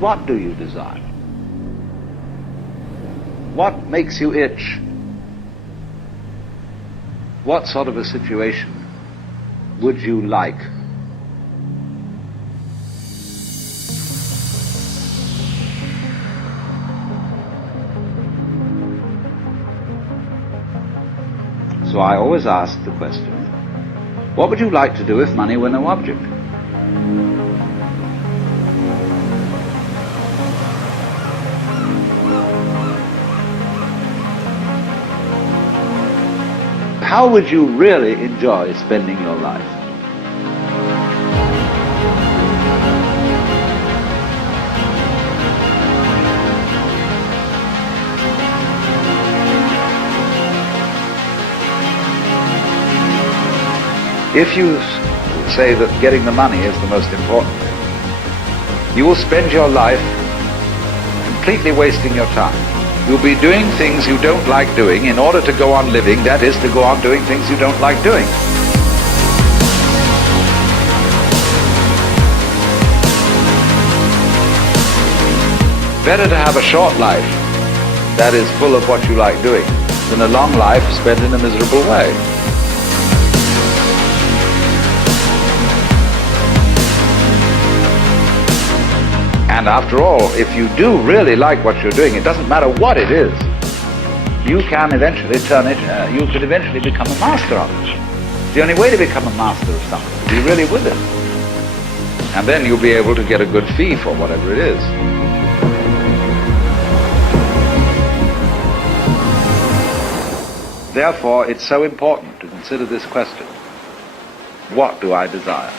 What do you desire? What makes you itch? What sort of a situation would you like? So I always ask the question, what would you like to do if money were no object? How would you really enjoy spending your life? If you say that getting the money is the most important thing, you will spend your life completely wasting your time. You'll be doing things you don't like doing in order to go on living, that is, to go on doing things you don't like doing. Better to have a short life that is full of what you like doing than a long life spent in a miserable way. And after all, if you do really like what you're doing, it doesn't matter what it is, you can eventually you could eventually become a master of it. It's the only way to become a master of something, to be really with it. And then you'll be able to get a good fee for whatever it is. Therefore, it's so important to consider this question: what do I desire?